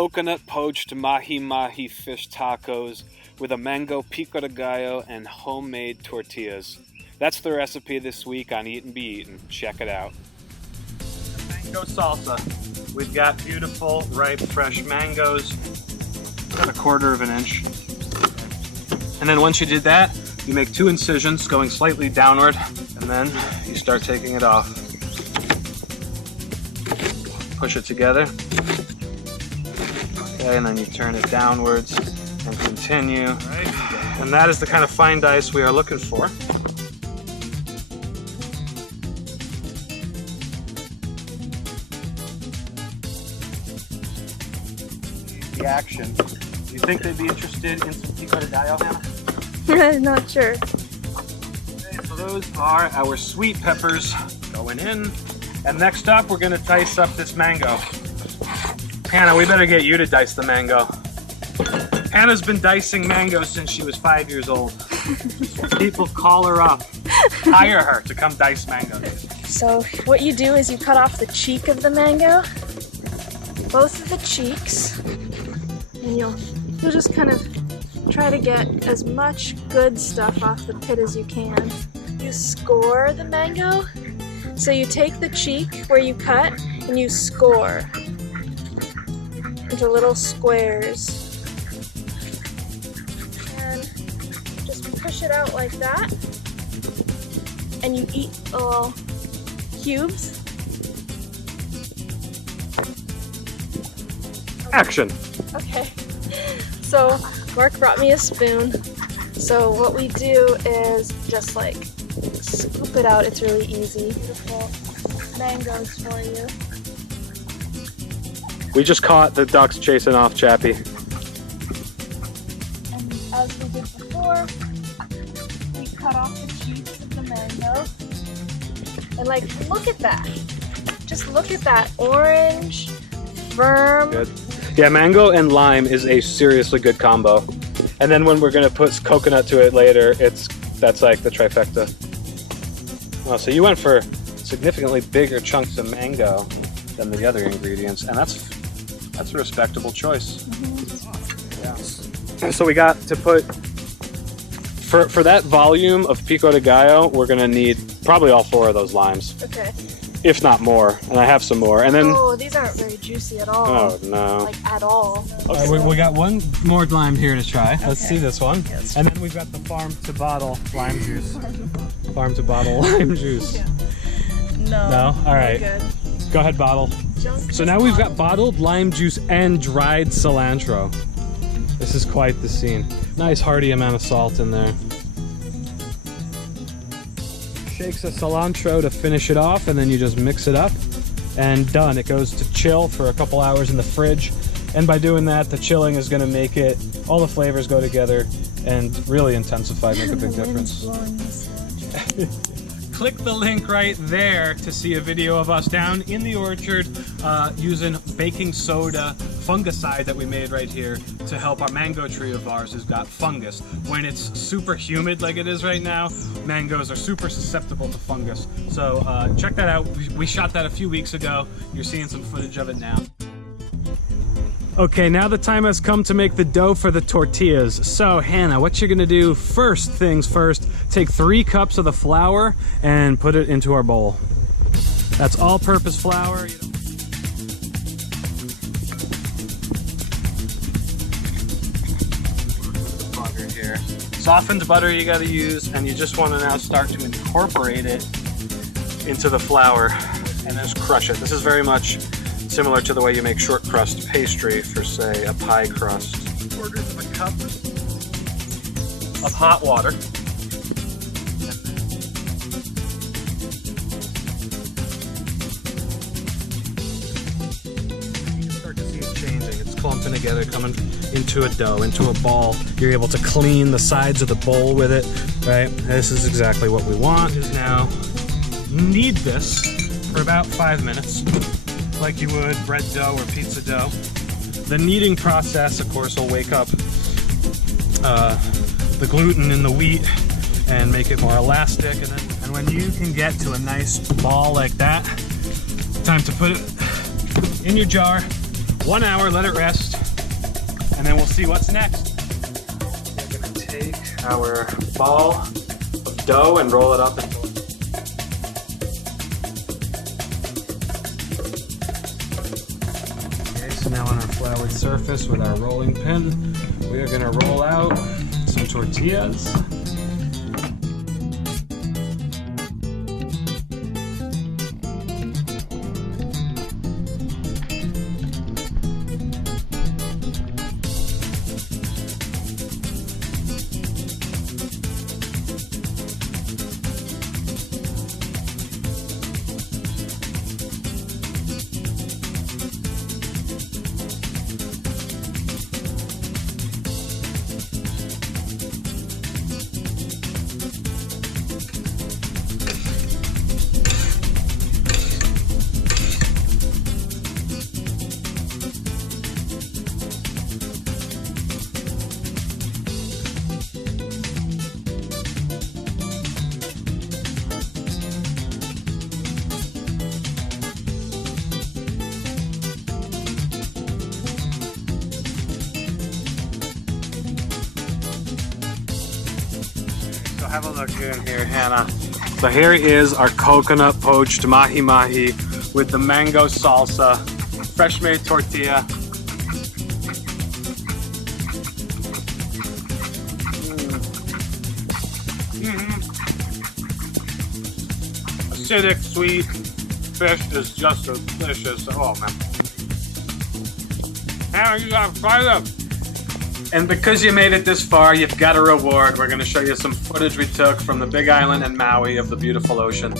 coconut-poached mahi-mahi fish tacos with a mango pico de gallo and homemade tortillas. That's the recipe this week on Eat and Be Eaten. Check it out. Mango salsa. We've got beautiful, ripe, fresh mangoes, about 1/4 of an inch. And then once you did that, you make 2 incisions going slightly downward, and then you start taking it off. Push it together. Okay, and then you turn it downwards and continue. Right. And that is the kind of fine dice we are looking for. The action. Do you think they'd be interested in some pico de gallo, Hannah? Not sure. Okay, so those are our sweet peppers going in. And next up, we're gonna dice up this mango. Hannah, we better get you to dice the mango. Hannah's been dicing mangoes since she was 5 years old. People call her up, hire her to come dice mangoes. So what you do is you cut off the cheek of the mango, both of the cheeks, and you'll just kind of try to get as much good stuff off the pit as you can. You score the mango, so you take the cheek where you cut and you score into little squares. And just push it out like that, and you eat little cubes. Action! Okay, so Mark brought me a spoon. So what we do is just like scoop it out. It's really easy. Beautiful mangoes for you. We just caught the ducks chasing off Chappie. And as we did before, we cut off the cheeks of the mango. And like, look at that. Just look at that orange, firm. Good. Yeah, mango and lime is a seriously good combo. And then when we're gonna put coconut to it later, that's like the trifecta. Oh, so you went for significantly bigger chunks of mango than the other ingredients, and that's a respectable choice. Mm-hmm. Yeah. So we got to put for that volume of pico de gallo, we're gonna need probably all 4 of those limes. Okay. If not more, and I have some more. And then oh, these aren't very juicy at all. Oh no! Like at all. Okay. We got one more lime here to try. Okay. Let's see this one. Yeah, and then we've got the farm to bottle lime juice. Farm to bottle lime juice. Yeah. No. No. All right. Good. Go ahead, bottle. So now we've got bottled lime juice and dried cilantro. This is quite the scene. Nice hearty amount of salt in there. Shakes the cilantro to finish it off, and then you just mix it up, and done. It goes to chill for a couple hours in the fridge, and by doing that, the chilling is going to make it, all the flavors go together and really intensify, make a big difference. Click the link right there to see a video of us down in the orchard using baking soda fungicide that we made right here to help our mango tree of ours who's got fungus. When it's super humid like it is right now, mangoes are super susceptible to fungus. So check that out. We shot that a few weeks ago. You're seeing some footage of it now. Okay, now the time has come to make the dough for the tortillas. So Hannah, what you're gonna do first things first, take 3 cups of the flour and put it into our bowl. That's all-purpose flour. Butter here. Softened butter you gotta use, and you just wanna now start to incorporate it into the flour and just crush it. This is very much similar to the way you make short crust pastry for, say, a pie crust. 1/4 of a cup of hot water. You can start to see it changing. It's clumping together, coming into a dough, into a ball. You're able to clean the sides of the bowl with it, right? This is exactly what we want. Is now knead this for about 5 minutes. Like you would bread dough or pizza dough. The kneading process, of course, will wake up the gluten in the wheat and make it more elastic. And when you can get to a nice ball like that, time to put it in your jar, 1 hour, let it rest, and then we'll see what's next. We're gonna take our ball of dough and roll it up into So now on our floured surface with our rolling pin, we are going to roll out some tortillas. Have a look in here, Hannah. So here is our coconut-poached mahi-mahi with the mango salsa, fresh made tortilla. Acidic, sweet fish is just delicious. Oh man. Hannah, you gotta try them. And because you made it this far, you've got a reward. We're going to show you some footage we took from the Big Island and Maui of the beautiful ocean.